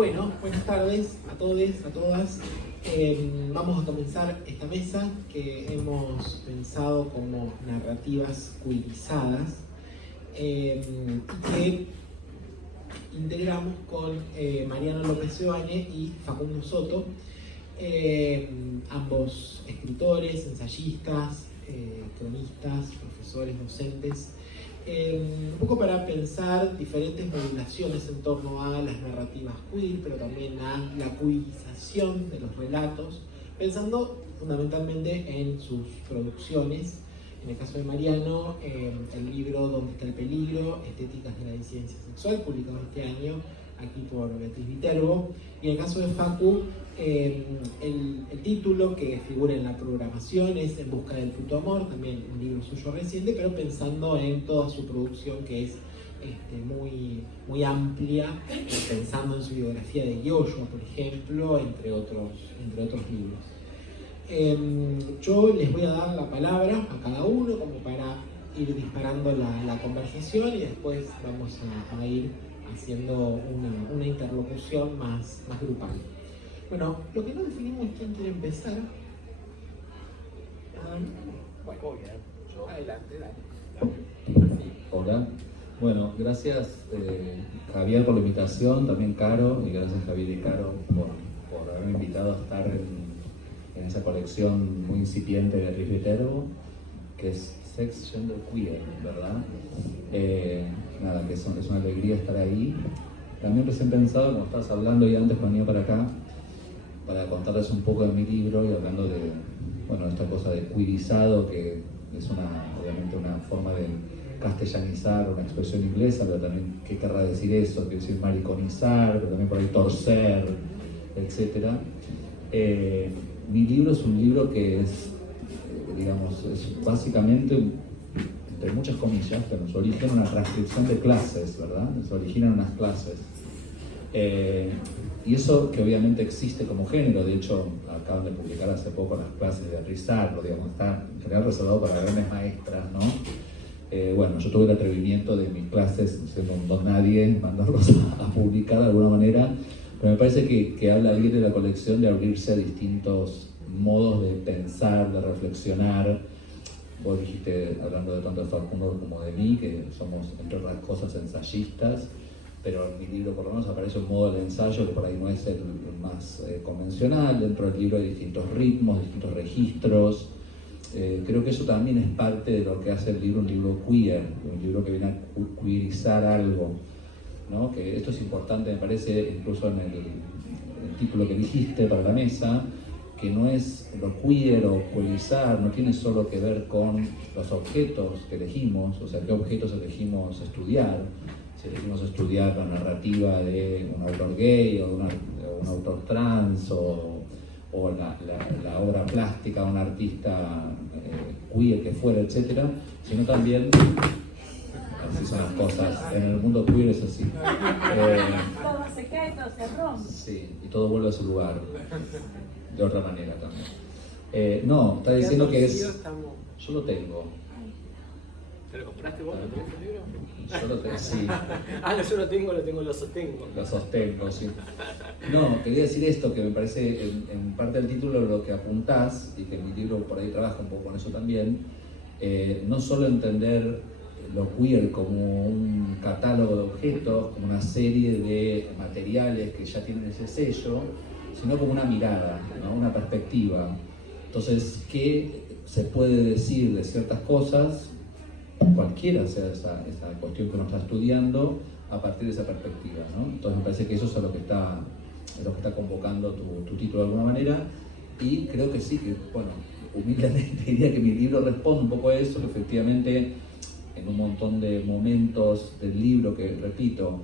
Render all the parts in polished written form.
Bueno, buenas tardes a todos, a todas. Vamos a comenzar esta mesa que hemos pensado como narrativas queerizadas que integramos con Mariano López Seoane y Facundo Soto, ambos escritores, ensayistas, cronistas, profesores, docentes, un poco para pensar diferentes modulaciones en torno a las narrativas queer, pero también a la queerización de los relatos, pensando fundamentalmente en sus producciones. En el caso de Mariano, el libro ¿Dónde está el peligro? Estéticas de la disidencia sexual, publicado este año aquí por Beatriz Viterbo. Y en el caso de Facu, el título que figura en la programación es En busca del puto amor, también un libro suyo reciente, pero pensando en toda su producción que es muy amplia, pensando en su biografía de Yoyo, por ejemplo, entre otros libros. Yo les voy a dar la palabra a cada uno como para ir disparando la conversación y después vamos a ir haciendo una interlocución más grupal. Bueno, lo que no definimos es quién quiere empezar. Bueno, adelante, dale. Hola. Bueno, gracias Javier por la invitación, también Caro, y gracias Javier y Caro por haberme invitado a estar en esa colección muy incipiente de Beatriz Viterbo, que es Sex, Gender, Queer, ¿verdad? Nada, que es una alegría estar ahí. También recién pensado, como estabas hablando y antes cuando venía para acá, para contarles un poco de mi libro y hablando de, bueno, esta cosa de queerizado, que es obviamente una forma de castellanizar una expresión inglesa, pero también, ¿qué querrá decir eso? Quiere decir mariconizar, pero también por ahí torcer, etc. Mi libro es un libro que es, digamos, es básicamente, entre muchas comillas, pero en su origen una transcripción de clases, ¿verdad? Se originan unas clases. Y eso que obviamente existe como género, de hecho, acaban de publicar hace poco las clases de Beatriz Arlo, digamos, está en general reservado para grandes maestras, ¿no? Bueno, yo tuve el atrevimiento de mis clases, siendo un don nadie, mandarlos a publicar de alguna manera, pero me parece que habla bien de la colección de abrirse a distintos modos de pensar, de reflexionar. Vos dijiste, hablando de tanto de Facundo como de mí, que somos, entre otras cosas, ensayistas, pero en mi libro por lo menos aparece un modo de ensayo que por ahí no es el más convencional. Dentro del libro hay distintos ritmos, distintos registros. Creo que eso también es parte de lo que hace el libro un libro queer, un libro que viene a queerizar algo, ¿no? Que esto es importante, me parece, incluso en el título que dijiste para la mesa, que no es lo queer o queerizar, no tiene solo que ver con los objetos que elegimos, o sea, qué objetos elegimos estudiar. Si elegimos estudiar la narrativa de un autor gay o un autor trans o la obra plástica de un artista queer que fuera, etc., sino también, así son las cosas, en el mundo queer es así. Todo se cae, todo se rompe. Sí, y todo vuelve a su lugar, de otra manera también. No, está diciendo que es... Yo lo tengo. ¿Te lo compraste vos? ¿Lo tenés el libro? Yo lo tengo, sí. No, yo lo sostengo. Lo sostengo, sí. No, quería decir esto, que me parece en parte del título lo que apuntás, y que mi libro por ahí trabaja un poco con eso también, no solo entender lo queer como un catálogo de objetos, como una serie de materiales que ya tienen ese sello, sino como una mirada, ¿no? Una perspectiva. Entonces, ¿qué se puede decir de ciertas cosas? Cualquiera sea esa cuestión que uno está estudiando a partir de esa perspectiva, ¿no? Entonces me parece que eso es lo que está convocando tu título de alguna manera, y creo que sí, que bueno, humildemente diría que mi libro responde un poco a eso, que efectivamente en un montón de momentos del libro, que repito,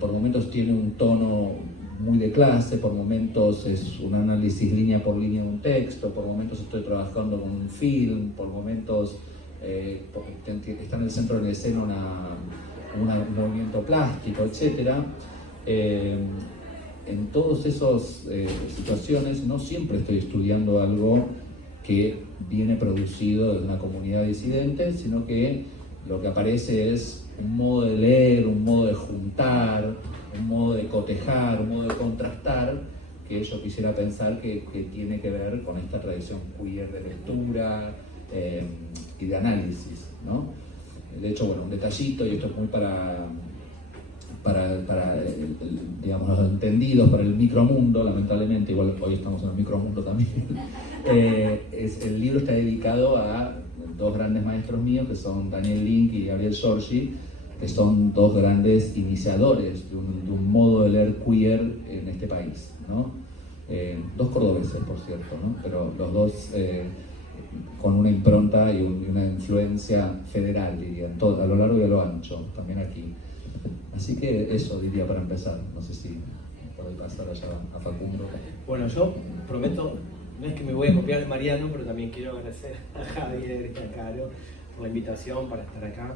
por momentos tiene un tono muy de clase, por momentos es un análisis línea por línea de un texto, por momentos estoy trabajando con un film, por momentos está en el centro de la escena un movimiento plástico, etc. En todas esas situaciones no siempre estoy estudiando algo que viene producido de una comunidad disidente, sino que lo que aparece es un modo de leer, un modo de juntar, un modo de cotejar, un modo de contrastar, que yo quisiera pensar que tiene que ver con esta tradición queer de lectura y de análisis, ¿no? De hecho, bueno, un detallito, y esto es muy para digamos, los entendidos, para el micromundo, lamentablemente, igual hoy estamos en el micromundo también, el libro está dedicado a dos grandes maestros míos, que son Daniel Link y Gabriel Giorgi, que son dos grandes iniciadores de un modo de leer queer en este país, ¿no? Dos cordobeses, por cierto, ¿no? Pero los dos con una impronta y una influencia federal, diría, a lo largo y a lo ancho, también aquí. Así que eso diría para empezar. No sé si puedo pasar allá a Facundo. Bueno, yo prometo, no es que me voy a copiar de Mariano, pero también quiero agradecer a Javier y a Caro por la invitación para estar acá,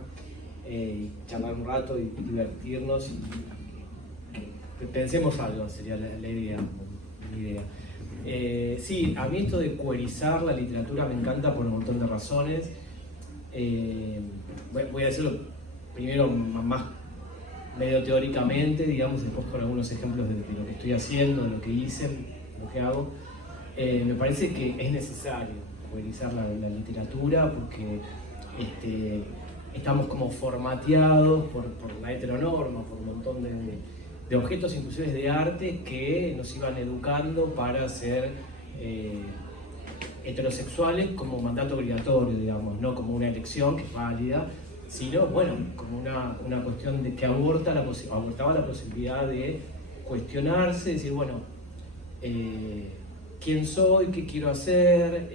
charlar un rato y divertirnos y que pensemos algo, sería la idea. Sí, a mí esto de queerizar la literatura me encanta por un montón de razones. Voy a decirlo primero más medio teóricamente, digamos, después con algunos ejemplos de lo que estoy haciendo, de lo que hice, lo que hago. Me parece que es necesario queerizar la literatura porque estamos como formateados por la heteronorma, por un montón de objetos, inclusive de arte, que nos iban educando para ser heterosexuales como mandato obligatorio, digamos, no como una elección que es válida, sino, bueno, como una cuestión de que abortaba la posibilidad de cuestionarse, decir, bueno, ¿quién soy? ¿Qué quiero hacer?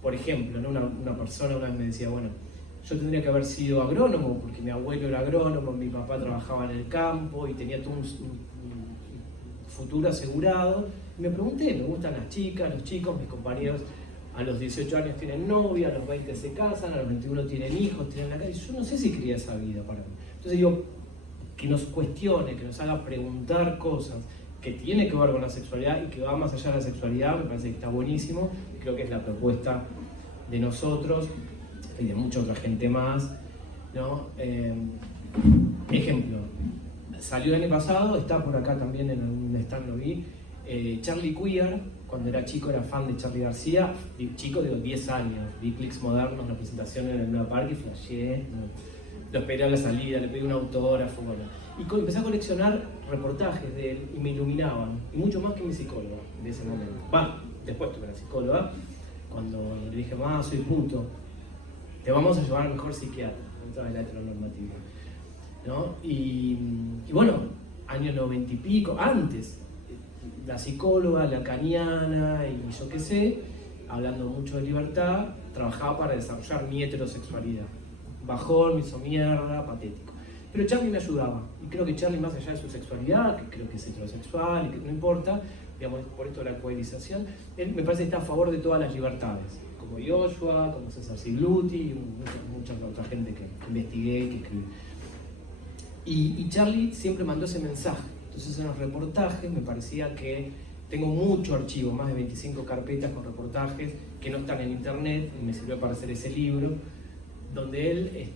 Por ejemplo, ¿no? Una persona una vez me decía, bueno, yo tendría que haber sido agrónomo, porque mi abuelo era agrónomo, mi papá trabajaba en el campo y tenía todo un futuro asegurado. Y me pregunté, me gustan las chicas, los chicos, mis compañeros a los 18 años tienen novia, a los 20 se casan, a los 21 tienen hijos, tienen la casa, y yo no sé si quería esa vida para mí. Entonces digo, que nos cuestione, que nos haga preguntar cosas que tiene que ver con la sexualidad y que va más allá de la sexualidad, me parece que está buenísimo, y creo que es la propuesta de nosotros y de mucha otra gente más, ¿no? Ejemplo, salió el año pasado, está por acá también en un stand, lo vi, Charlie Queer. Cuando era chico era fan de Charlie García, chico digo 10 años, vi Clics Modernos, la presentación en el Luna Park y flasheé, lo esperé a la salida, le pedí un autógrafo, bueno. Y empecé a coleccionar reportajes de él y me iluminaban, y mucho más que mi psicóloga de ese momento. Después tuve una psicóloga, cuando le dije, soy puto, te vamos a llevar al mejor psiquiatra, dentro de la heteronormativa, ¿no? Y bueno, año 90 y pico, antes, la psicóloga lacaniana y yo qué sé, hablando mucho de libertad, trabajaba para desarrollar mi heterosexualidad. Bajón, me hizo mierda, patético. Pero Charlie me ayudaba, y creo que Charlie, más allá de su sexualidad, que creo que es heterosexual y que no importa, digamos, por esto de la coedización, él me parece que está a favor de todas las libertades, como Joshua, como César Sigluti y mucha otra gente que investigué y que escribí. Y Charlie siempre mandó ese mensaje. Entonces en los reportajes me parecía que tengo mucho archivo, más de 25 carpetas con reportajes que no están en internet, y me sirvió para hacer ese libro, donde él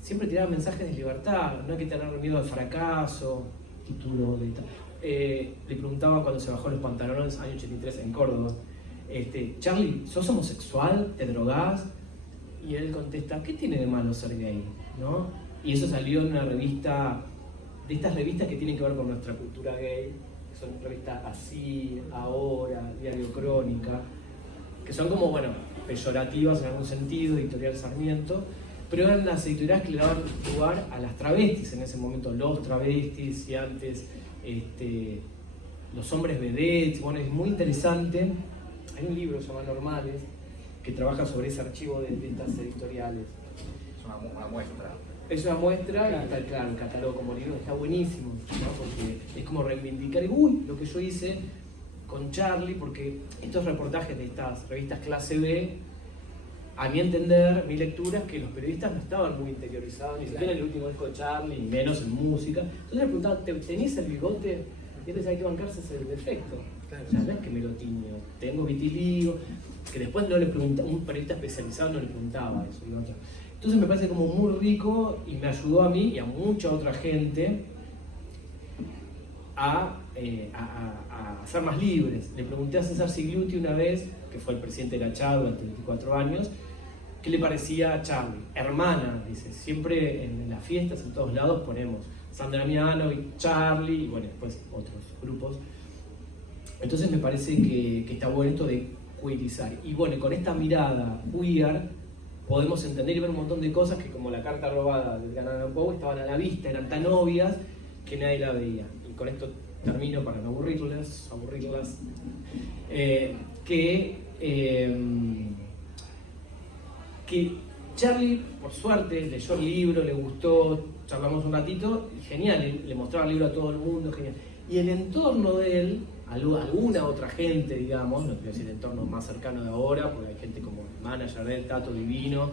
siempre tiraba mensajes de libertad, no hay que tener miedo al fracaso, título de tal. Le preguntaba cuando se bajó los pantalones, año 83 en Córdoba, Charlie, ¿sos homosexual? ¿Te drogás? Y él contesta, ¿qué tiene de malo ser gay? ¿No? Y eso salió en una revista, de estas revistas que tienen que ver con nuestra cultura gay, que son revistas Así, Ahora, Diario Crónica, que son como, bueno, peyorativas en algún sentido, Editorial Sarmiento, pero eran las editoriales que le daban lugar a las travestis en ese momento, los travestis y antes los hombres vedettes. Bueno, es muy interesante. Hay un libro que se llama Normales que trabaja sobre ese archivo de estas editoriales. Es una muestra. Es una muestra y está, claro, el catálogo como libro está buenísimo, ¿no? Porque es como reivindicar, lo que yo hice con Charlie, porque estos reportajes de estas revistas clase B, a mi entender, mi lectura es que los periodistas no estaban muy interiorizados, ni siquiera en el último disco de Charlie, ni menos en música. Entonces le preguntaban, ¿tenés el bigote? Y él decía, hay que bancarse ese defecto. Claro. O sea, no es que me lo tiño, tengo vitiligo, que después no le preguntaba, un periodista especializado no le preguntaba eso. Entonces me parece como muy rico y me ayudó a mí y a mucha otra gente a ser más libres. Le pregunté a César Sigluti una vez, que fue el presidente de la CHA durante 24 años, ¿qué le parecía a Charlie? Hermana, dice, siempre en las fiestas, en todos lados ponemos Sandra Miano y Charlie, y bueno, después otros grupos. Entonces me parece que está bueno esto de queerizar. Y bueno, con esta mirada queer podemos entender y ver un montón de cosas que, como la carta robada del Edgar Allan Poe, estaban a la vista, eran tan obvias que nadie la veía. Y con esto termino para no aburrirlas, que Charlie, por suerte, leyó el libro, le gustó, charlamos un ratito, y genial, le mostraba el libro a todo el mundo, genial. Y el entorno de él, alguna otra gente, digamos, no quiero decir el entorno más cercano de ahora, porque hay gente como el manager de él, Tato Divino,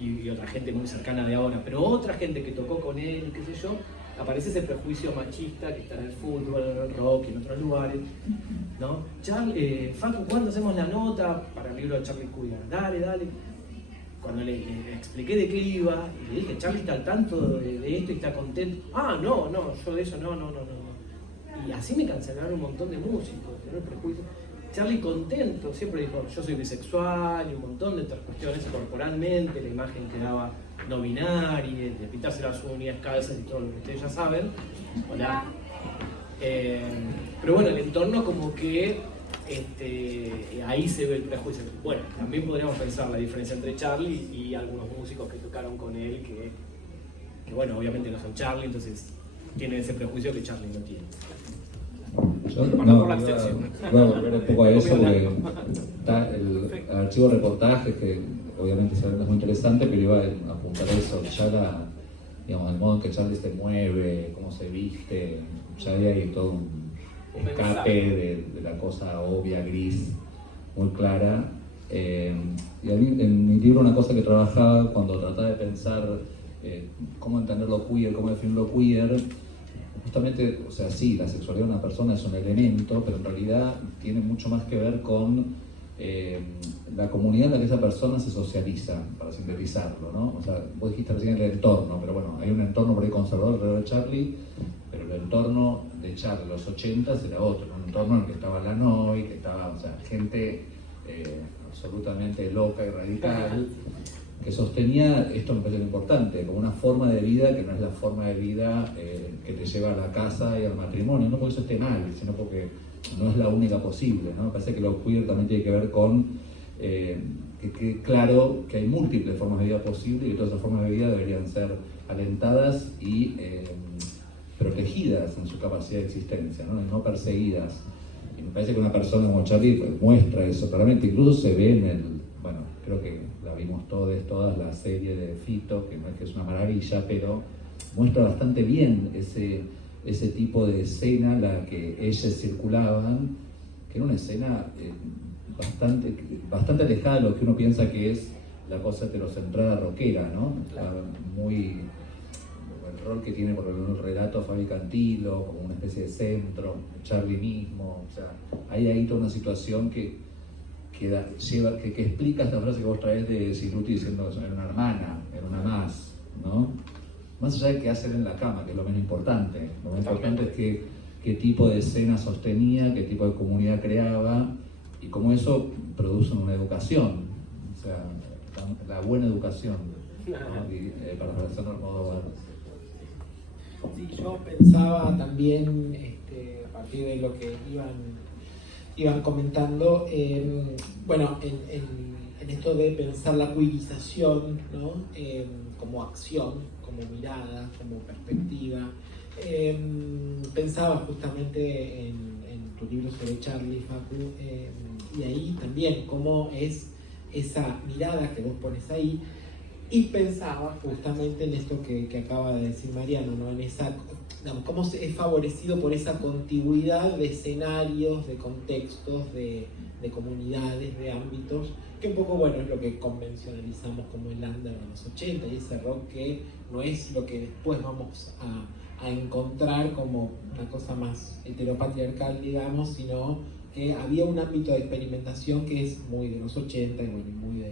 y otra gente muy cercana de ahora, pero otra gente que tocó con él, qué sé yo, aparece ese prejuicio machista que está en el fútbol, en el rock y en otros lugares, ¿no? Facu, ¿cuándo hacemos la nota para el libro de Charlie Queer? Dale. Cuando le expliqué de qué iba, y le dije, Charlie está al tanto de esto y está contento. No, yo de eso no. Y así me cancelaron un montón de músicos, tener prejuicios. Charlie contento, siempre dijo, yo soy bisexual y un montón de otras cuestiones corporalmente, la imagen que daba no binaria, de pintarse las uñas, calzas y todo lo que ustedes ya saben. Hola. Pero bueno, el entorno como que ahí se ve el prejuicio. Bueno, también podríamos pensar la diferencia entre Charlie y algunos músicos que tocaron con él, que bueno, obviamente no son Charlie, entonces tienen ese prejuicio que Charlie no tiene. Yo por la extensión. Voy a volver un poco a eso, porque está el archivo de reportajes, que obviamente es muy interesante, pero iba a apuntar a eso, ya digamos, el modo en que Charlie se mueve, cómo se viste, ya hay todo un escape de la cosa obvia, gris, muy clara. Y a mí, en mi libro, una cosa que trabajaba cuando trataba de pensar cómo entender lo queer, cómo definir lo queer, justamente, o sea, sí, la sexualidad de una persona es un elemento, pero en realidad tiene mucho más que ver con la comunidad en la que esa persona se socializa, para sintetizarlo, ¿no? O sea, vos dijiste recién el entorno, pero bueno, hay un entorno por ahí conservador alrededor de Charlie, pero el entorno de Charlie en los 80 era otro, un entorno en el que estaba Lanoy, que estaba, o sea, gente absolutamente loca y radical, que sostenía, esto me parece importante, como una forma de vida que no es la forma de vida que te lleva a la casa y al matrimonio, no porque eso esté mal, sino porque no es la única posible, ¿no? Me parece que lo queer también tiene que ver con que claro que hay múltiples formas de vida posibles y que todas esas formas de vida deberían ser alentadas y protegidas en su capacidad de existencia, ¿no? Y no perseguidas. Y me parece que una persona como Charlie pues, muestra eso claramente, incluso se ve en bueno, creo que la vimos todas la serie de Fito, que no es que es una maravilla, pero muestra bastante bien ese tipo de escena en la que ellas circulaban, que era una escena bastante alejada de lo que uno piensa que es la cosa heterocentrada rockera, ¿no? Muy el rol que tiene por el relato Fabi Cantilo, como una especie de centro, Charlie mismo, o sea, hay toda una situación que explica esta frase que vos traes de Sigluti diciendo que era una hermana, era una más, ¿no? Más allá de qué hacen en la cama, que es lo menos importante. Lo más importante es qué tipo de escena sostenía, qué tipo de comunidad creaba y cómo eso produce una educación, o sea, la buena educación, ¿no? Y, para Alexander Almodóvar. Sí, yo pensaba también, a partir de lo que iban comentando, bueno, en esto de pensar la queerización, ¿no? Como acción, como mirada, como perspectiva. Pensaba justamente en tu libro sobre Charlie, Facu, y ahí también cómo es esa mirada que vos pones ahí, y pensaba justamente en esto que acaba de decir Mariano, ¿no? En esa, digamos, cómo es favorecido por esa contigüidad de escenarios, de contextos, de comunidades, de ámbitos, que un poco, bueno, es lo que convencionalizamos como el under de los 80 y ese rock que no es lo que después vamos a encontrar como una cosa más heteropatriarcal, digamos, sino que había un ámbito de experimentación que es muy de los 80 y bueno, muy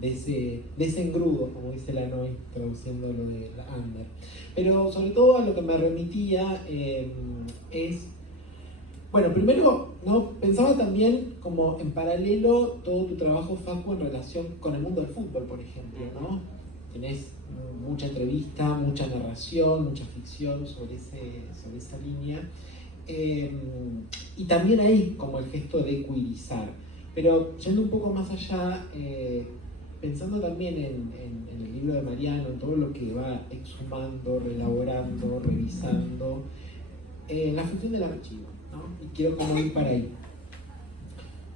de ese engrudo, como dice la Noy, traduciendo lo de la Ander. Pero sobre todo a lo que me remitía es, bueno, primero, ¿no? Pensaba también como en paralelo todo tu trabajo, Facu, en relación con el mundo del fútbol, por ejemplo, ¿no? Tenés mucha entrevista, mucha narración, mucha ficción sobre esa línea. Y también ahí como el gesto de queerizar. Pero yendo un poco más allá, pensando también en el libro de Mariano, en todo lo que va exhumando, reelaborando, revisando, la función del archivo, ¿no? Y quiero como ir para ahí.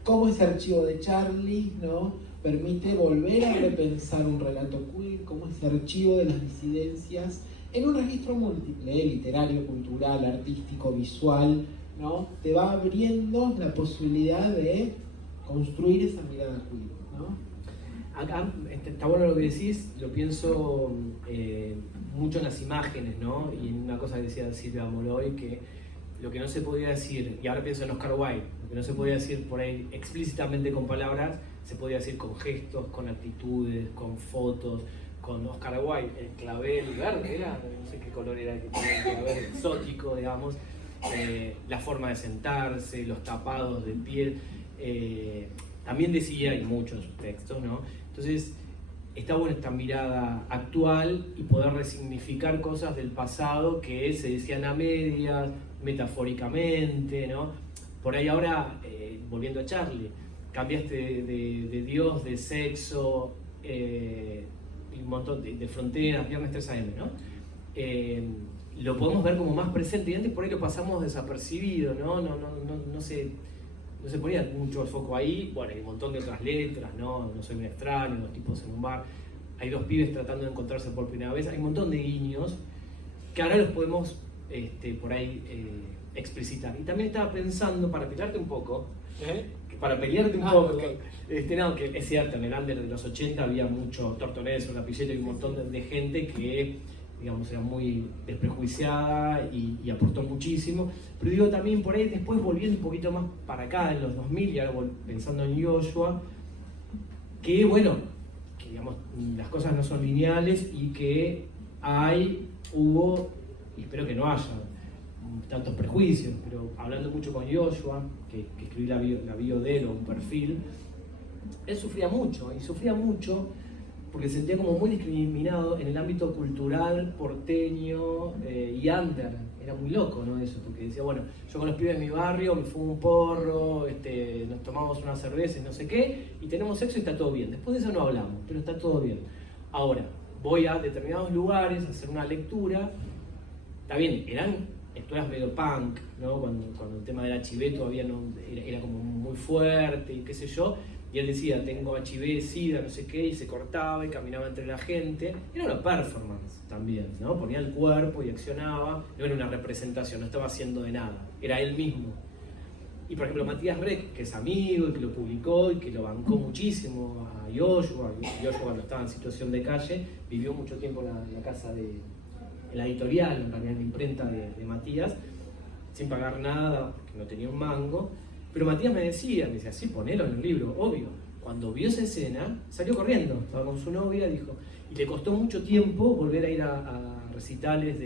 Cómo ese archivo de Charlie, ¿no?, permite volver a repensar un relato queer, cómo ese archivo de las disidencias en un registro múltiple, literario, cultural, artístico, visual, ¿no?, te va abriendo la posibilidad de construir esa mirada queer, ¿no? Acá está bueno lo que decís, lo pienso mucho en las imágenes, ¿no? Y en una cosa que decía Silvia Moroy, que lo que no se podía decir, y ahora pienso en Oscar Wilde, lo que no se podía decir por ahí explícitamente con palabras, se podía decir con gestos, con actitudes, con fotos. Con Oscar Wilde, el clavel verde era, no sé qué color era, que tenía el clavel exótico, digamos, la forma de sentarse, los tapados de piel, también decía, y muchos textos, ¿no? Entonces, está buena esta mirada actual y poder resignificar cosas del pasado que se decían a medias, metafóricamente, ¿no? Por ahí ahora, volviendo a Charlie, cambiaste de Dios, de sexo, un montón de fronteras, viernes 3 AM, ¿no? Lo podemos ver como más presente y antes por ahí lo pasamos desapercibido, ¿no? No se ponía mucho el foco ahí. Bueno, hay un montón de otras letras, ¿no? No soy un extraño, dos tipos en un bar, hay dos pibes tratando de encontrarse por primera vez, hay un montón de guiños que ahora los podemos por ahí explicitar. Y también estaba pensando, para pelearte un poco, Okay. No, que es cierto, en el under de los 80 había mucho Tortoneso, Lapillero y un montón de gente que, digamos, era muy desprejuiciada y aportó muchísimo. Pero digo también por ahí, después volviendo un poquito más para acá, en los 2000, y ahora pensando en Yoshua, que bueno, que digamos, las cosas no son lineales y que hubo, y espero que no haya tantos prejuicios, pero hablando mucho con Yoshua, que escribí la bio de él, o un perfil, él sufría mucho porque se sentía como muy discriminado en el ámbito cultural, porteño y under. Era muy loco, ¿no? Eso, porque decía, bueno, yo con los pibes de mi barrio me fumo un porro, nos tomamos unas cervezas, no sé qué, y tenemos sexo y está todo bien. Después de eso no hablamos, pero está todo bien. Ahora, voy a determinados lugares a hacer una lectura, está bien, eran lecturas medio punk, ¿no? Cuando el tema del HIV todavía no, era como muy fuerte y qué sé yo, y él decía, tengo HIV, SIDA, no sé qué, y se cortaba y caminaba entre la gente. Era una performance también, ¿no? Ponía el cuerpo y accionaba, no era una representación, no estaba haciendo de nada, era él mismo. Y por ejemplo Matías Breck, que es amigo y que lo publicó y que lo bancó muchísimo a Yoshua cuando estaba en situación de calle, vivió mucho tiempo en la casa en la editorial, en realidad en la imprenta de Matías, sin pagar nada, porque no tenía un mango. Pero Matías me decía, sí, ponelo en el libro, obvio. Cuando vio esa escena, salió corriendo, estaba con su novia, dijo, y le costó mucho tiempo volver a ir a recitales,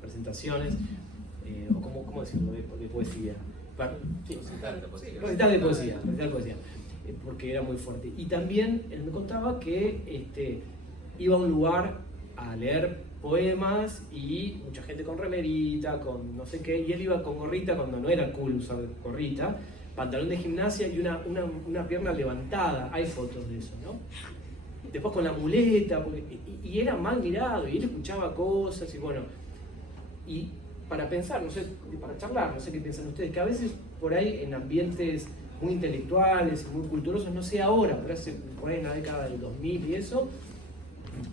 presentaciones, o ¿cómo decirlo?, de poesía. Recital de poesía, porque era muy fuerte. Y también él me contaba que iba a un lugar a leer poemas y mucha gente con remerita, con no sé qué, y él iba con gorrita cuando no era cool usar gorrita, pantalón de gimnasia y una pierna levantada. Hay fotos de eso, ¿no? Después con la muleta, y era mal mirado, y él escuchaba cosas, y bueno, y para pensar, no sé, para charlar, no sé qué piensan ustedes, que a veces por ahí en ambientes muy intelectuales y muy culturosos, no sé ahora, pero hace por ahí en la década del 2000 y eso,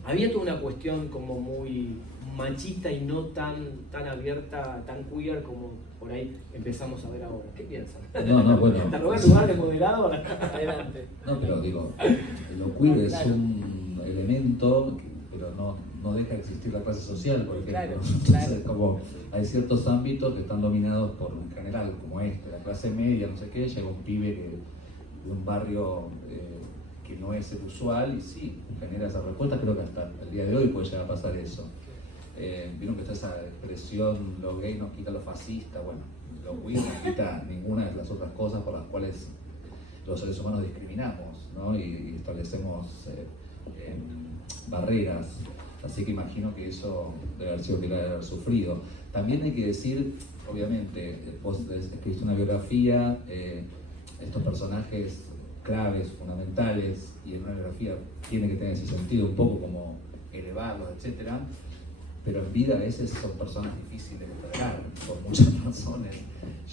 había toda una cuestión como muy machista y no tan abierta, tan queer como por ahí empezamos a ver ahora. ¿Qué piensan? No, bueno. ¿Te robé el lugar de moderado? Adelante. No, pero digo, lo queer es un elemento, pero no deja de existir la clase social, por ejemplo. Entonces, como hay ciertos ámbitos que están dominados por, en general, como la clase media, no sé qué, llega un pibe de un barrio que no es el usual, y sí, genera esa respuesta. Creo que hasta el día de hoy puede llegar a pasar eso. Vieron que está esa expresión, lo gay nos quita lo fascista. Bueno, lo queer no quita ninguna de las otras cosas por las cuales los seres humanos discriminamos, ¿no? y establecemos barreras. Así que imagino que eso debe haber sido que lo debe haber sufrido. También hay que decir, obviamente, vos escribiste una biografía, estos personajes claves, fundamentales, y en una biografía tiene que tener ese sentido, un poco como elevarlos, etcétera. Pero en vida a veces son personas difíciles de tratar, por muchas razones.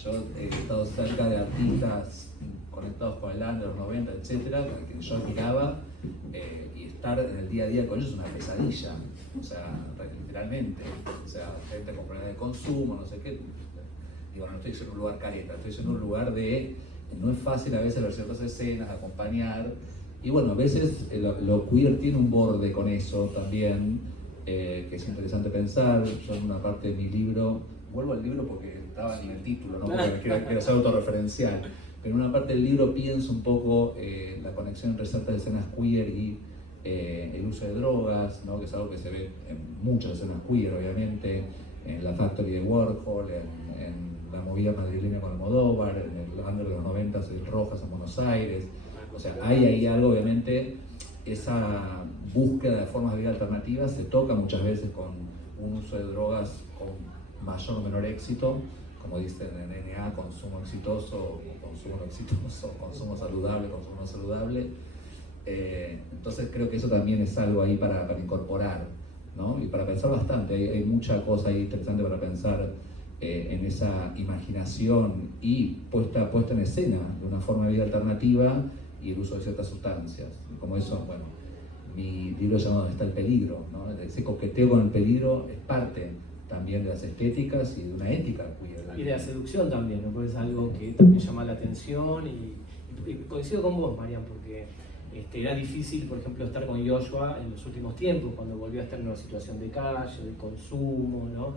Yo he estado cerca de artistas conectados con el under, los 90, etcétera, que yo admiraba, y estar en el día a día con ellos es una pesadilla, o sea, literalmente. O sea, gente con problemas de consumo, no sé qué. Digo, no estoy en un lugar careta, estoy en un lugar de. No es fácil a veces ver ciertas escenas, acompañar. Y bueno, a veces lo queer tiene un borde con eso también. Que es interesante pensar. Yo en una parte de mi libro, vuelvo al libro porque estaba en el título, ¿no? Porque quiero ser autorreferencial, pero en una parte del libro pienso un poco la conexión entre ciertas escenas queer y el uso de drogas, ¿no? Que es algo que se ve en muchas escenas queer, obviamente, en la Factory de Warhol, en la movida madrileña con Almodóvar, en el under de los 90, el Rojas en Buenos Aires. O sea, hay ahí algo, obviamente. Esa búsqueda de formas de vida alternativas se toca muchas veces con un uso de drogas con mayor o menor éxito, como dicen en NA, consumo exitoso, consumo no exitoso, consumo saludable, consumo no saludable. Entonces creo que eso también es algo ahí para incorporar, ¿no? Y para pensar bastante. Hay mucha cosa ahí interesante para pensar en esa imaginación y puesta en escena de una forma de vida alternativa y el uso de ciertas sustancias. Como eso, bueno, mi libro se llama ¿Dónde está el peligro?, ¿no? Ese coqueteo con el peligro es parte también de las estéticas y de una ética queer. Y de la seducción también, ¿no? Porque es algo que también llama la atención y coincido con vos, Marian, porque era difícil, por ejemplo, estar con Joshua en los últimos tiempos, cuando volvió a estar en una situación de calle, de consumo, ¿no?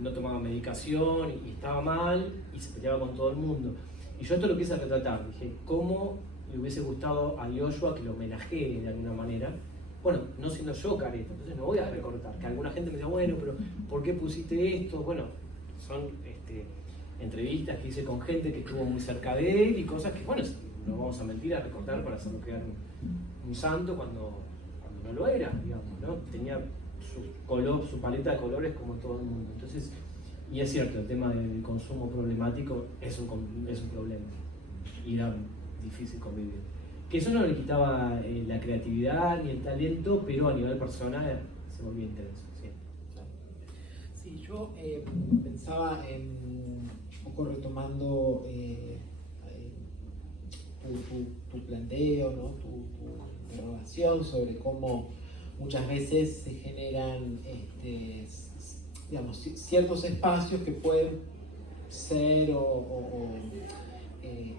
No tomaba medicación y estaba mal y se peleaba con todo el mundo. Y yo esto lo quise retratar, dije, ¿cómo me hubiese gustado a Joshua que lo homenajee de alguna manera? Bueno, no siendo yo careta, entonces no voy a recortar. Que alguna gente me diga, bueno, pero ¿por qué pusiste esto? Bueno, son entrevistas que hice con gente que estuvo muy cerca de él y cosas que, bueno, no vamos a mentir, a recortar para hacerlo quedar un santo cuando no lo era, digamos, ¿no? Tenía su paleta de colores como todo el mundo. Entonces, y es cierto, el tema del consumo problemático es un problema y era difícil convivir. Que eso no le quitaba la creatividad ni el talento, pero a nivel personal se volvía intenso. Sí, sí, yo pensaba un poco retomando tu planteo, ¿no? tu interrogación sobre cómo muchas veces se generan digamos, ciertos espacios que pueden ser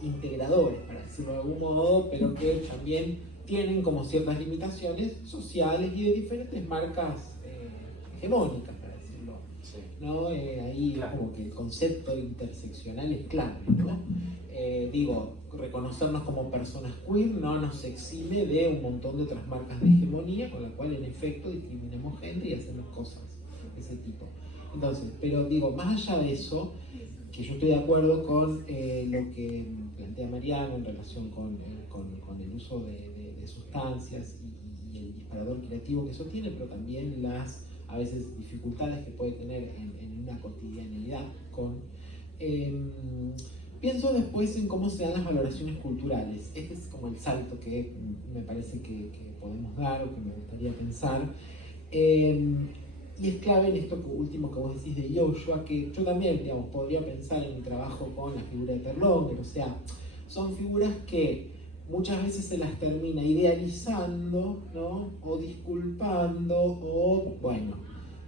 integradores, para decirlo de algún modo, pero que también tienen como ciertas limitaciones sociales y de diferentes marcas hegemónicas, para decirlo. Sí. ¿No? Ahí claro, como que el concepto interseccional es clave, ¿no? Digo, reconocernos como personas queer no nos exime de un montón de otras marcas de hegemonía con la cual en efecto discriminamos gente y hacemos cosas de ese tipo. Entonces, pero digo, más allá de eso, que yo estoy de acuerdo con lo que plantea Mariano en relación con el uso de sustancias y el disparador creativo que eso tiene, pero también las a veces dificultades que puede tener en una cotidianeidad pienso después en cómo se dan las valoraciones culturales. Este es como el salto que me parece que podemos dar o que me gustaría pensar. Y es clave en esto último que vos decís de Joshua, que yo también, digamos, podría pensar en mi trabajo con la figura de Terlonger. O sea, son figuras que muchas veces se las termina idealizando, ¿no? O disculpando, o bueno.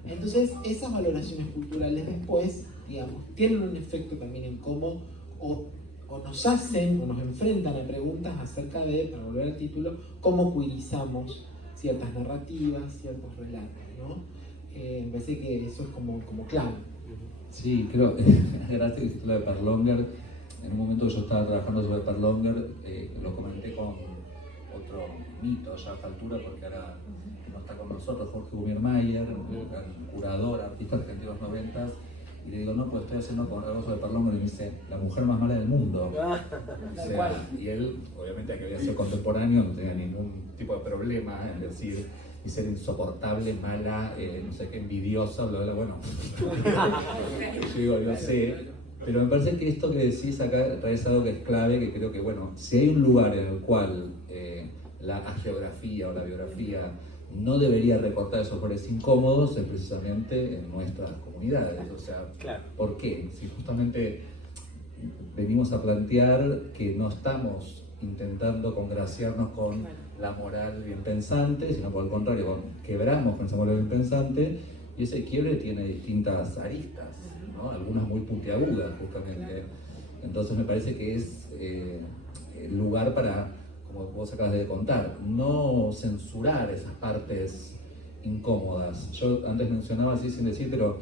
Entonces, esas valoraciones culturales después, digamos, tienen un efecto también en cómo o nos hacen o nos enfrentan a preguntas acerca de, para volver al título, cómo queerizamos ciertas narrativas, ciertos relatos, ¿no? Me parece que eso es como clave. Sí, creo, gracias que hiciste lo de Terlonger. En un momento yo estaba trabajando sobre Terlonger, lo comenté con otro mito ya a esta altura, porque ahora no está con nosotros Jorge Gumiermayer, un curador, artista argentino de los 90s, y le digo, no, pues estoy haciendo con el ojo de Perlongo, y me dice, la mujer más mala del mundo. O sea, y él, obviamente que había sido contemporáneo, no tenía ningún tipo de problema en decir, y ser insoportable, mala, no sé qué, envidiosa, bla, bla, bueno. Yo digo, yo sé, pero me parece que esto que decís acá traes algo que es clave, que creo que, bueno, si hay un lugar en el cual la hagiografía o la biografía no debería recortar esos roles incómodos, es precisamente en nuestras comunidades. O sea, ¿por qué? Si justamente venimos a plantear que no estamos intentando congraciarnos con la moral bien pensante, sino por el contrario, quebramos con esa moral bien pensante, y ese quiebre tiene distintas aristas, ¿no? Algunas muy puntiagudas, justamente. Entonces me parece que es el lugar para, como vos acabas de contar, no censurar esas partes incómodas. Yo antes mencionaba así sin decir, pero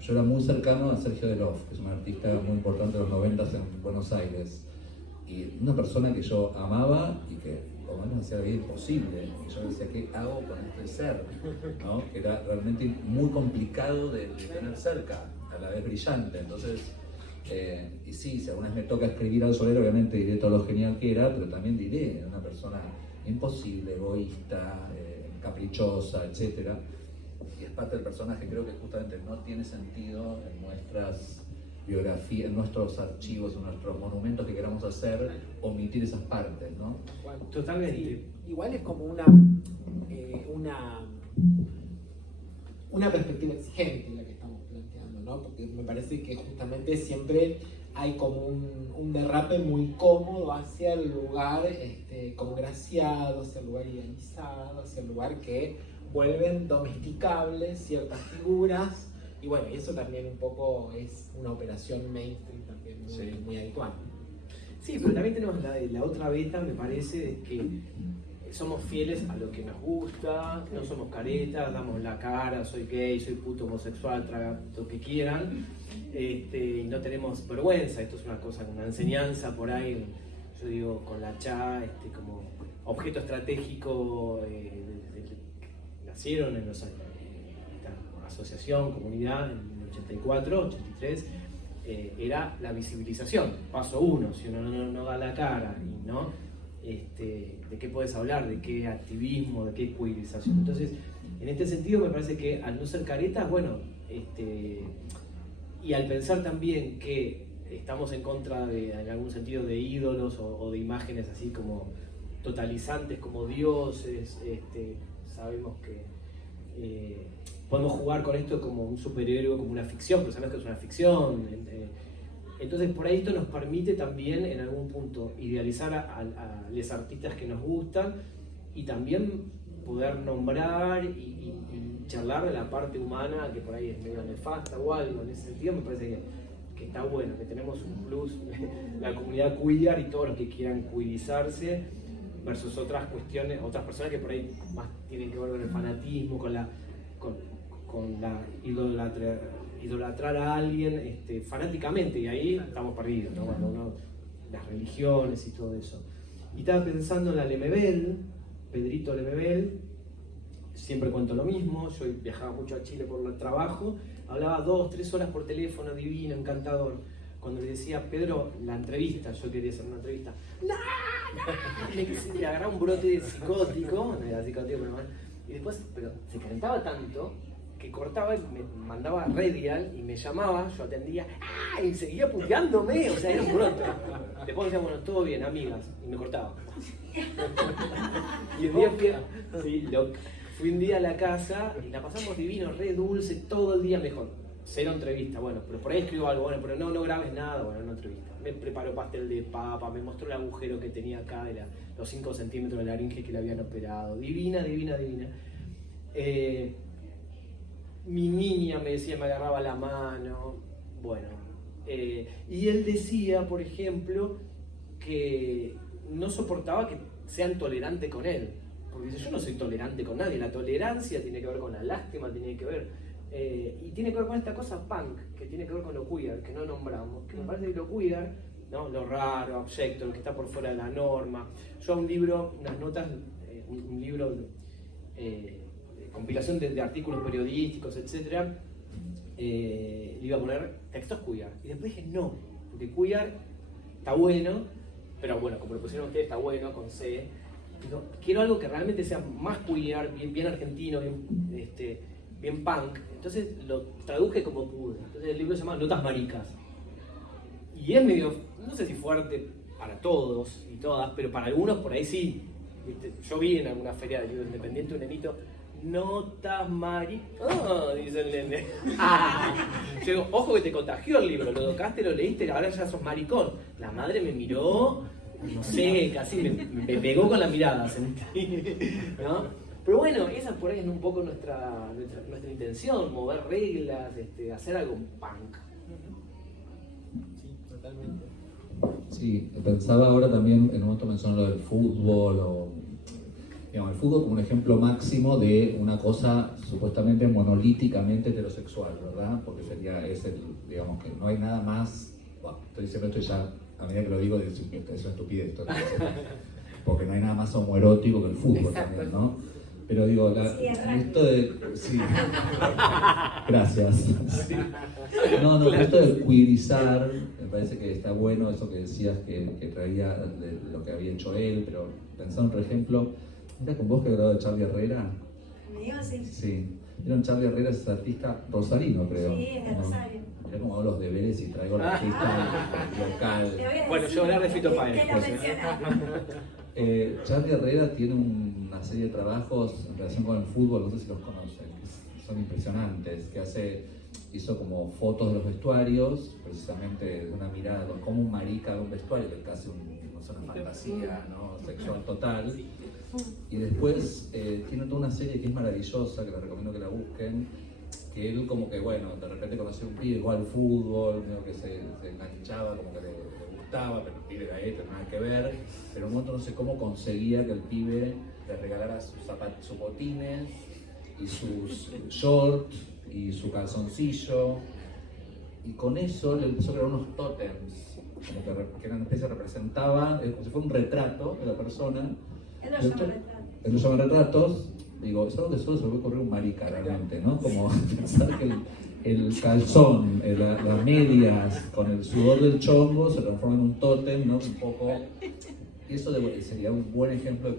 yo era muy cercano a Sergio Delof, que es un artista muy importante de los 90s en Buenos Aires, y una persona que yo amaba y que como él me hacía la vida imposible, y yo decía, ¿qué hago con este ser? ¿No? Que era realmente muy complicado de tener cerca, a la vez brillante. Entonces, y sí, si alguna vez me toca escribir algo sobre él, obviamente diré todo lo genial que era, pero también diré, era una persona imposible, egoísta, caprichosa, etc. Y es parte del personaje, creo que justamente no tiene sentido en nuestras biografías, en nuestros archivos, en nuestros monumentos que queramos hacer, omitir esas partes, ¿no? Totalmente. Sí, igual es como una perspectiva exigente la que estamos planteando, ¿no? Porque me parece que justamente siempre hay como un derrape muy cómodo hacia el lugar congraciado, hacia el lugar idealizado, hacia el lugar que vuelven domesticables ciertas figuras. Y bueno, y eso también un poco es una operación mainstream también muy habitual. Sí, pero también tenemos la otra beta, me parece, de que somos fieles a lo que nos gusta, no somos caretas, damos la cara, soy gay, soy puto homosexual, traga lo que quieran, y no tenemos vergüenza. Esto es una cosa, una enseñanza por ahí, yo digo, con la CHA, como objeto estratégico, nacieron en los años. Asociación, comunidad, en el 84, 83, era la visibilización. Paso 1, si uno no da la cara, y no, ¿de qué puedes hablar? ¿De qué activismo? ¿De qué queerización? Entonces, en este sentido me parece que al no ser caretas, bueno, y al pensar también que estamos en contra de, en algún sentido, de ídolos o de imágenes así como totalizantes, como dioses, sabemos que podemos jugar con esto como un superhéroe, como una ficción, pero sabemos que es una ficción. Entonces, por ahí esto nos permite también, en algún punto, idealizar a los artistas que nos gustan y también poder nombrar y charlar de la parte humana que por ahí es medio nefasta o algo. En ese sentido, me parece que está bueno, que tenemos un plus, la comunidad queer y todos los que quieran queerizarse, versus otras cuestiones, otras personas que por ahí más tienen que ver con el fanatismo, con la idolatrar a alguien fanáticamente, y ahí estamos perdidos, ¿no? Cuando las religiones y todo eso. Y estaba pensando en la Lemebel, Pedrito Lemebel, siempre cuento lo mismo, yo viajaba mucho a Chile por el trabajo, hablaba 2-3 horas por teléfono, divino, encantador. Cuando le decía, Pedro, la entrevista, yo quería hacer una entrevista, ¡no! Le agarraba un brote psicótico, no era psicótico, y después, pero se calentaba tanto que cortaba y me mandaba radial y me llamaba, yo atendía, y seguía puteándome, o sea, era un brote. Después decía, bueno, todo bien, amigas, y me cortaba. Y un día fui un día a la casa y la pasamos divino, re dulce, todo el día mejor. Cero entrevista, bueno, pero por ahí escribo algo, bueno, pero no grabes nada, bueno, no entrevista. Me preparó pastel de papa, me mostró el agujero que tenía acá, de los 5 centímetros de laringe que le habían operado. Divina. Mi niña me decía, me agarraba la mano, bueno. Y él decía, por ejemplo, que no soportaba que sean tolerantes con él. Porque dice, yo no soy tolerante con nadie, la tolerancia tiene que ver con la lástima, tiene que ver... y tiene que ver con esta cosa punk, que tiene que ver con lo queer, que no nombramos, que me parece que lo queer ¿no? Lo raro, abyecto, lo que está por fuera de la norma. Yo a un libro, unas notas, un libro compilación de artículos periodísticos, etc., le iba a poner textos queer. Y después dije, no, porque queer está bueno, pero bueno, como lo pusieron ustedes, está bueno, con C. Digo, quiero algo que realmente sea más queer, bien argentino, bien punk. Entonces lo traduje como pude. Entonces el libro se llama Notas Maricas. Y es medio, no sé si fuerte para todos y todas, pero para algunos por ahí sí. ¿Viste? Yo vi en alguna feria de libro independiente un nenito, Notas Maricas, dice el nene. Yo digo, ojo que te contagió el libro, lo tocaste, lo leíste, ahora ya sos maricón. La madre me miró, no sé, casi me pegó con la mirada, sentí, ¿no? Pero bueno, esa por ahí es un poco nuestra intención, mover reglas, hacer algo punk. Sí, totalmente. Sí, pensaba ahora también, en un momento mencionó lo del fútbol, o digamos, el fútbol como un ejemplo máximo de una cosa supuestamente monolíticamente heterosexual, ¿verdad? Porque digamos que no hay nada más, bueno, estoy diciendo esto ya, a medida que lo digo, es una estupidez esto, porque no hay nada más homoerótico que el fútbol. Exacto. También, ¿no? Pero digo, esto de... Sí. Gracias. Sí. No, claro. Esto de queerizar, me parece que está bueno eso que decías que traía de lo que había hecho él, pero pensando, por ejemplo, ¿era con vos que hablaba de Charlie Herrera? ¿Conmigo? Sí. Sí. ¿Vieron? Charlie Herrera es artista rosarino, creo. Sí, es de Rosario. Mirá cómo hago los deberes y traigo la artista local. Bueno, yo hablar de Fito Páez. Charlie Herrera tiene una serie de trabajos en relación con el fútbol, no sé si los conocen, que son impresionantes, que hizo como fotos de los vestuarios, precisamente de una mirada, como un marica de un vestuario, que es casi una fantasía, ¿no? Sexual total. Y después tiene toda una serie que es maravillosa, que les recomiendo que la busquen, que él como que, bueno, de repente conoció a un pibe, igual al fútbol, que se enganchaba, como que le gustaba, pero el pibe era no nada que ver, pero en un momento no sé cómo conseguía que el pibe le regalara sus botines y sus shorts y su calzoncillo, y con eso le empezó a crear unos tótems, como que eran una especie de representaba, como si fuera un retrato de la persona. Él lo llama retratos. Él lo llama retratos. Digo, es algo que solo se puede ocurrir un marica realmente, ¿no? Como pensar que el calzón, las medias, con el sudor del chongo se transforma en un tótem, ¿no? Un poco. Y eso sería un buen ejemplo de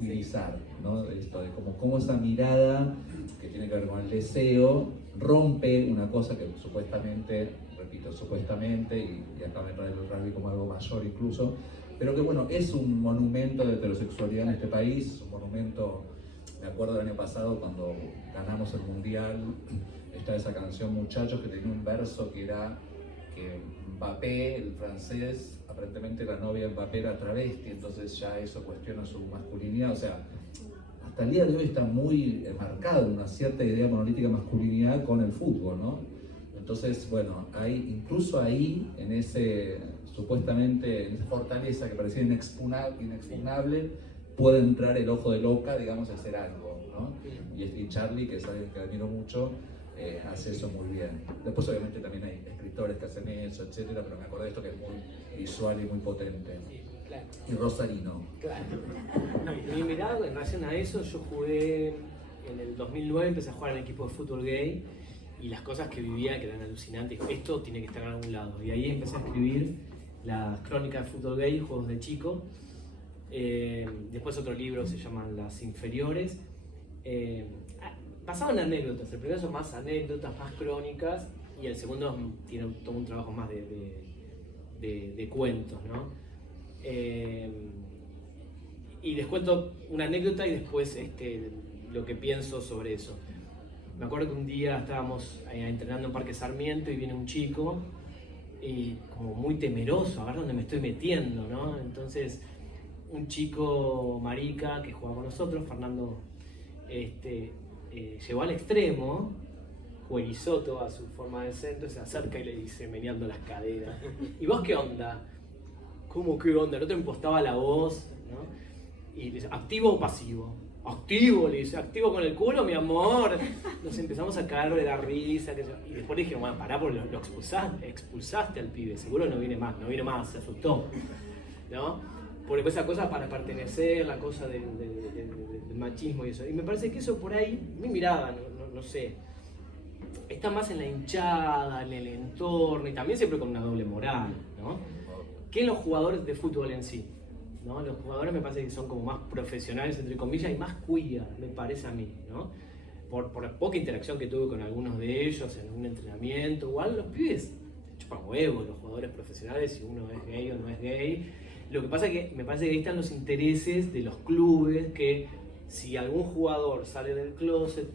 queerizar, ¿no? Esto de cómo esa mirada que tiene que ver con el deseo rompe una cosa que supuestamente, repito, supuestamente, y acá me trae el rugby como algo mayor incluso, pero que bueno, es un monumento de heterosexualidad en este país, un monumento. Me acuerdo del año pasado cuando ganamos el mundial, está esa canción Muchachos que tenía un verso que era que Mbappé, el francés, aparentemente la novia de Mbappé era travesti, entonces ya eso cuestiona su masculinidad, o sea, hasta el día de hoy está muy marcado una cierta idea monolítica de masculinidad con el fútbol, ¿no? Entonces, bueno, incluso ahí, en ese, supuestamente, en esa fortaleza que parecía inexpugnable, puede entrar el ojo de loca, digamos, a hacer algo, ¿no? Y Charlie, que es alguien que admiro mucho, hace eso muy bien. Después, obviamente, también hay escritores que hacen eso, etcétera, pero me acordé de esto que es muy visual y muy potente. Sí, claro. Y rosarino. Claro. No, y mirá, en relación a eso, yo jugué en el 2009, empecé a jugar en el equipo de fútbol gay, y las cosas que vivía, que eran alucinantes, esto tiene que estar en algún lado. Y ahí empecé a escribir las crónicas de fútbol gay, juegos de chico. Después otro libro se llaman Las Inferiores, basado en anécdotas. El primero son más anécdotas, más crónicas, y el segundo tiene todo un trabajo más de cuentos, ¿no? Y les cuento una anécdota y después lo que pienso sobre eso. Me acuerdo que un día estábamos entrenando en Parque Sarmiento y viene un chico y como muy temeroso, a ver dónde me estoy metiendo, ¿no? Entonces un chico marica que jugaba con nosotros, Fernando, llegó al extremo, juerizó toda su forma de centro, se acerca y le dice, meneando las caderas, ¿y vos qué onda? ¿Cómo qué onda? El otro impostaba la voz, ¿no? Y le dice, ¿activo o pasivo? activo, le dice, activo con el culo, mi amor. Nos empezamos a caer de la risa. Y después le dije, bueno, pará, porque lo expulsaste al pibe, seguro no vino más, se asustó. ¿No? Por esa cosa para pertenecer, la cosa del machismo y eso. Y me parece que eso por ahí, mi mirada, no sé, está más en la hinchada, en el entorno, y también siempre con una doble moral, ¿no? Que en los jugadores de fútbol en sí. ¿No? Los jugadores me parece que son como más profesionales, entre comillas, y más queer, me parece a mí, ¿no? Por la poca interacción que tuve con algunos de ellos en un entrenamiento, igual los pibes chupan huevos, los jugadores profesionales, si uno es gay o no es gay. Lo que pasa es que me parece que ahí están los intereses de los clubes, que si algún jugador sale del closet,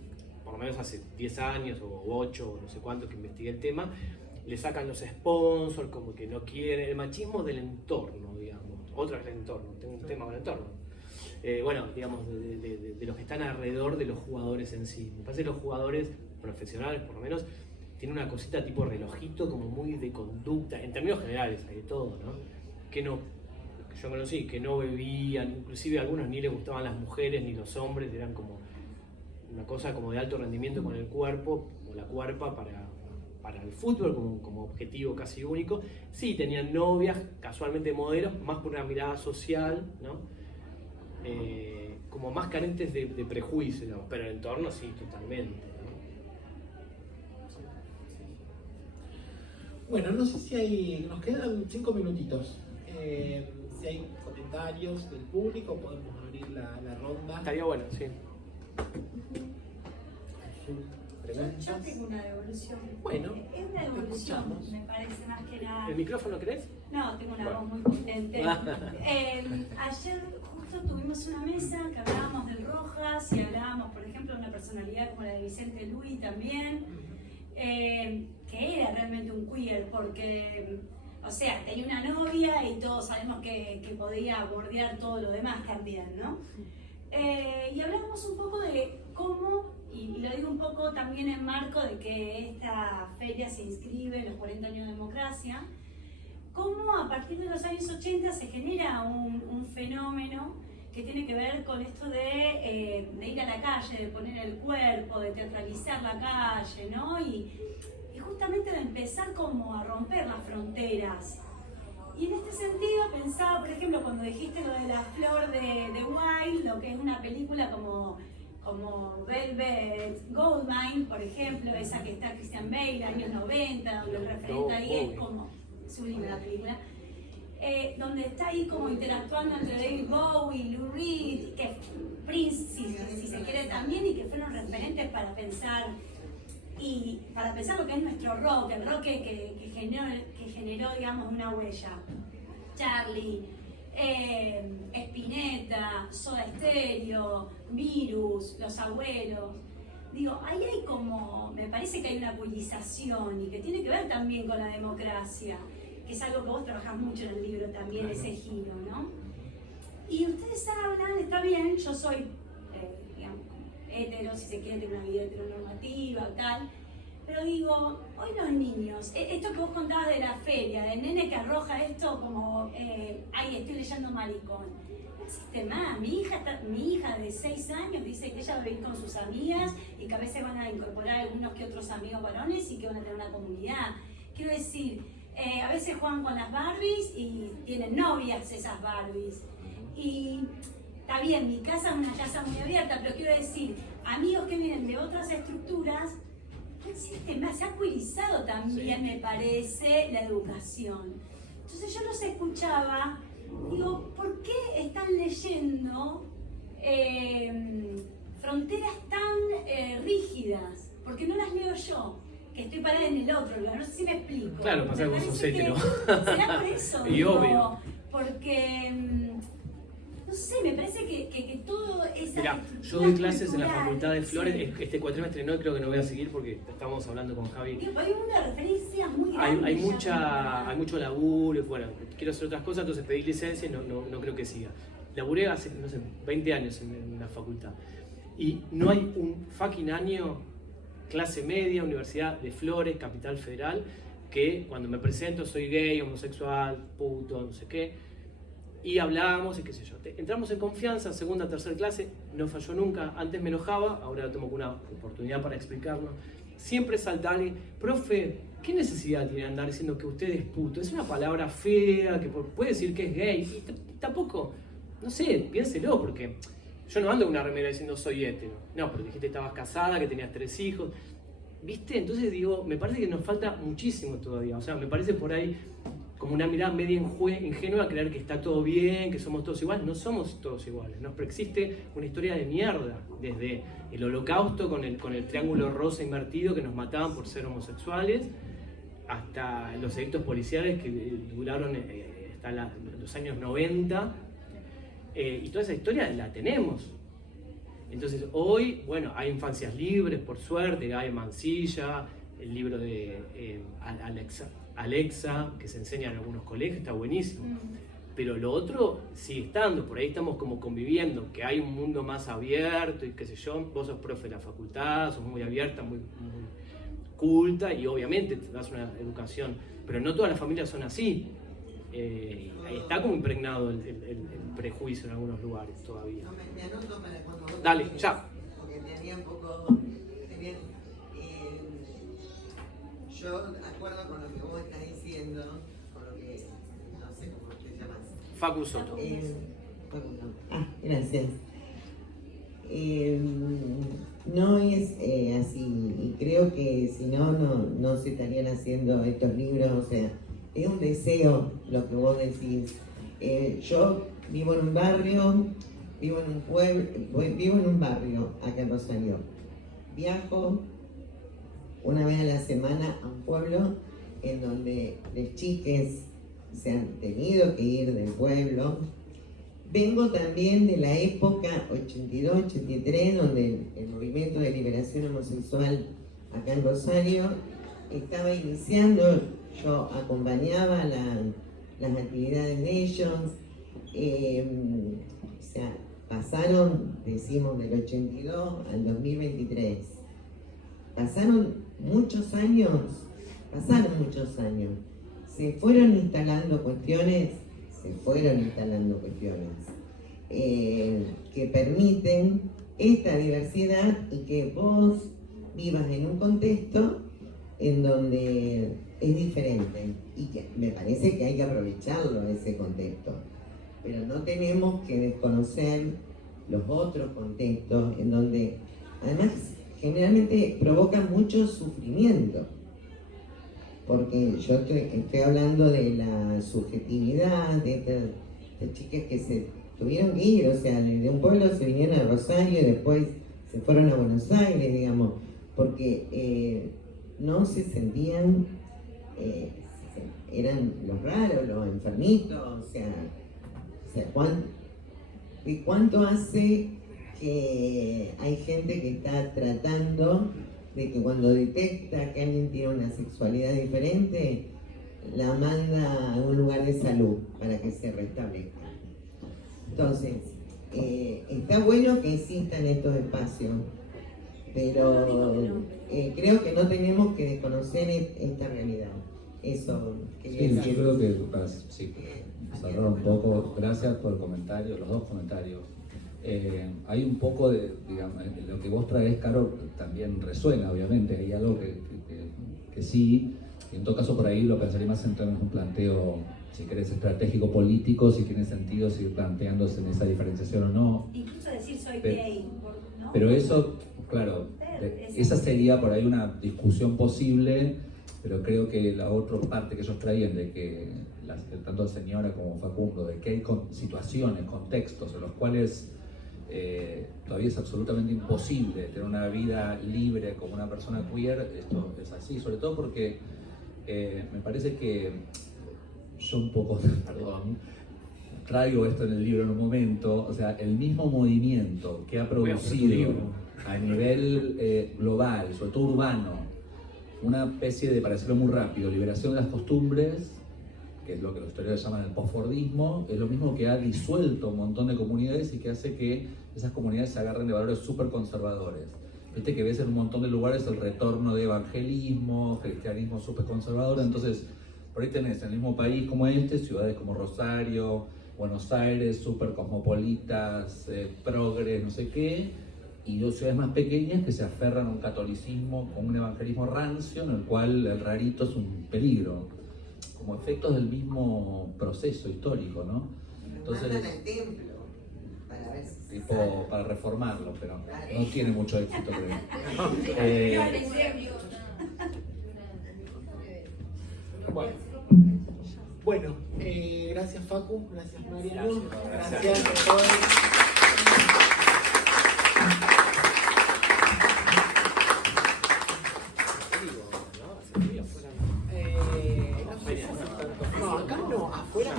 por lo menos hace 10 años o 8 o no sé cuánto que investigué el tema, le sacan los sponsors, como que no quieren, el machismo del entorno, digamos. Otra vez el entorno, tengo un tema con el entorno. Bueno, digamos, de los que están alrededor de los jugadores en sí. Me parece que los jugadores profesionales, por lo menos, tienen una cosita tipo relojito, como muy de conducta, en términos generales, hay de todo, ¿no? Que yo conocí, que no bebían, inclusive a algunos ni les gustaban las mujeres ni los hombres, eran como una cosa como de alto rendimiento con el cuerpo, o la cuerpa para el fútbol como objetivo casi único. Sí, tenían novias, casualmente modelos, más por una mirada social, ¿no? Como más carentes de prejuicios, ¿no? Pero el entorno sí, totalmente, ¿no? Bueno, no sé si nos quedan 5 minutitos. Si hay comentarios del público, podemos abrir la ronda. Estaría bueno, sí. Yo tengo una devolución. Bueno, es una devolución, escuchamos. me parece más que nada. ¿El micrófono crees? No, tengo una Bueno. voz muy potente. Ayer justo tuvimos una mesa que hablábamos del Rojas y hablábamos, por ejemplo, de una personalidad como la de Vicente Luis también, que era realmente un queer, porque, o sea, tenía una novia y todos sabemos que podía bordear todo lo demás también, ¿no? Y hablábamos un poco de cómo, y lo digo un poco también en marco de que esta feria se inscribe en los 40 años de democracia, cómo a partir de los años 80 se genera un fenómeno que tiene que ver con esto de ir a la calle, de poner el cuerpo, de teatralizar la calle, ¿no? Y justamente de empezar como a romper las fronteras. Y en este sentido pensaba, por ejemplo, cuando dijiste lo de La Flor de Wilde, lo que es una película como Velvet Goldmine, por ejemplo, esa que está Christian Bale, años 90, donde el referente ahí es como sublime la película, donde está ahí como interactuando entre David Bowie, Lou Reed, que Prince, si se quiere también, y que fueron referentes para pensar lo que es nuestro rock, el rock que generó, digamos, una huella. Charlie, Spinetta, Soda Stereo, Virus, Los Abuelos. Digo, ahí hay como, me parece que hay una politización y que tiene que ver también con la democracia, que es algo que vos trabajás mucho en el libro también, claro. Ese giro, ¿no? Y ustedes hablan, está bien, yo soy, digamos, hetero, si se quiere, tengo una vida heteronormativa, tal, pero digo, hoy los niños, esto que vos contabas de la feria, del nene que arroja esto como, ay, estoy leyendo maricón, no existe más. Mi hija de 6 años dice que ella va a ir con sus amigas y que a veces van a incorporar algunos que otros amigos varones y que van a tener una comunidad. Quiero decir, a veces juegan con las Barbies y tienen novias esas Barbies. Y está bien, mi casa es una casa muy abierta, pero quiero decir, amigos que vienen de otras estructuras, no existe más, se ha queerizado también, sí. Me parece, la educación. Entonces yo los escuchaba, digo, ¿por qué están leyendo fronteras tan rígidas? Porque no las leo yo, que estoy parada en el otro lugar, no sé si me explico. Claro, pasa que vos sos hetero. ¿Será por eso? Y digo, obvio. Porque, no sé, me parece que todo es... Mira, yo doy clases en la Facultad de Flores, sí. Este cuatrimestre no, creo que no voy a seguir porque estamos hablando con Javi. Hay una referencia muy grande. Hay mucho laburo, bueno, quiero hacer otras cosas, entonces pedí licencia y no creo que siga. Laburé hace, no sé, 20 años en la facultad. Y no hay un fucking año, clase media, Universidad de Flores, Capital Federal, que cuando me presento soy gay, homosexual, puto, no sé qué, y hablábamos y qué sé yo. Entramos en confianza, segunda, tercera clase, no falló nunca. Antes me enojaba, ahora tomo una oportunidad para explicarlo. Siempre salta alguien, profe, ¿qué necesidad tiene andar diciendo que usted es puto? Es una palabra fea, que puede decir que es gay. Y tampoco, no sé, piénselo, porque yo no ando con una remera diciendo soy hétero. No, pero dijiste que estabas casada, que tenías 3 hijos. ¿Viste? Entonces digo, me parece que nos falta muchísimo todavía. O sea, me parece por ahí como una mirada media ingenua a creer que está todo bien, que somos todos iguales. No somos todos iguales. Nos preexiste una historia de mierda. Desde el Holocausto con el triángulo rosa invertido que nos mataban por ser homosexuales, hasta los delitos policiales que duraron hasta los años 90. Y toda esa historia la tenemos. Entonces hoy, bueno, hay infancias libres, por suerte, hay Mansilla, el libro de Alexa, que se enseña en algunos colegios, está buenísimo. Pero lo otro sigue estando, por ahí estamos como conviviendo, que hay un mundo más abierto y qué sé yo. Vos sos profe de la facultad, sos muy abierta, muy culta y obviamente te das una educación, pero no todas las familias son así. Ahí está como impregnado el prejuicio en algunos lugares todavía. No, me anoto para cuando vos dale, tenés, ya. Porque tenía un poco... yo acuerdo con lo que vos estás diciendo, con lo que... no sé cómo te llamas. Facu Soto. Facu, no. Gracias. No es así, y creo que si no se estarían haciendo estos libros, o sea, es un deseo lo que vos decís. Yo vivo en un barrio, vivo en un pueblo, vivo en un barrio acá en Rosario. Viajo una vez a la semana a un pueblo en donde las chiques se han tenido que ir del pueblo. Vengo también de la época 82-83, donde el movimiento de liberación homosexual acá en Rosario estaba iniciando. Yo acompañaba las actividades de ellos. O sea, pasaron, decimos, del 82 al 2023. Pasaron muchos años. Se fueron instalando cuestiones que permiten esta diversidad y que vos vivas en un contexto en donde es diferente y que me parece que hay que aprovecharlo ese contexto, pero no tenemos que desconocer los otros contextos en donde además generalmente provocan mucho sufrimiento, porque yo estoy hablando de la subjetividad de estas chicas que se tuvieron que ir, o sea, de un pueblo se vinieron a Rosario y después se fueron a Buenos Aires, digamos, porque no se sentían, eran los raros, los enfermitos, o sea ¿cuánto hace que hay gente que está tratando de que cuando detecta que alguien tiene una sexualidad diferente, la manda a un lugar de salud para que se restablezca? Entonces, está bueno que existan estos espacios, pero creo que no tenemos que desconocer esta realidad. Eso sí, yo creo que para cerrar un poco, gracias por el comentario, los dos comentarios. Hay un poco de, digamos, lo que vos traes, Caro, también resuena, obviamente, hay algo que sí, en todo caso por ahí lo pensaría más en términos de un planteo, si querés, estratégico político, si tiene sentido seguir planteándose en esa diferenciación o no. Incluso decir soy gay, ¿no? Pero eso, claro, esa sería por ahí una discusión posible, pero creo que la otra parte que ellos traían de que tanto la señora como Facundo, de que hay situaciones, contextos en los cuales todavía es absolutamente imposible tener una vida libre como una persona queer. Esto es así, sobre todo porque me parece que yo un poco, perdón, traigo esto en el libro en un momento, o sea, el mismo movimiento que ha producido a nivel global, sobre todo urbano, una especie de, para decirlo muy rápido, liberación de las costumbres, que es lo que los historiadores llaman el postfordismo, es lo mismo que ha disuelto un montón de comunidades y que hace que esas comunidades se agarren de valores súper conservadores. Viste que ves en un montón de lugares el retorno de evangelismo, cristianismo súper conservador. Entonces, por ahí tenés en el mismo país como este, ciudades como Rosario, Buenos Aires, súper cosmopolitas, progres, no sé qué, y dos ciudades más pequeñas que se aferran a un catolicismo con un evangelismo rancio en el cual el rarito es un peligro, como efectos del mismo proceso histórico, ¿no? Entonces, mandan al templo para ver si tipo, para reformarlo, pero no tiene mucho éxito, creo. Bueno, gracias Facu, gracias Mariano, gracias a todos. No, acá no, afuera.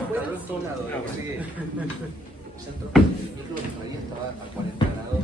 Ya entró el micro, María estaba a 40 grados.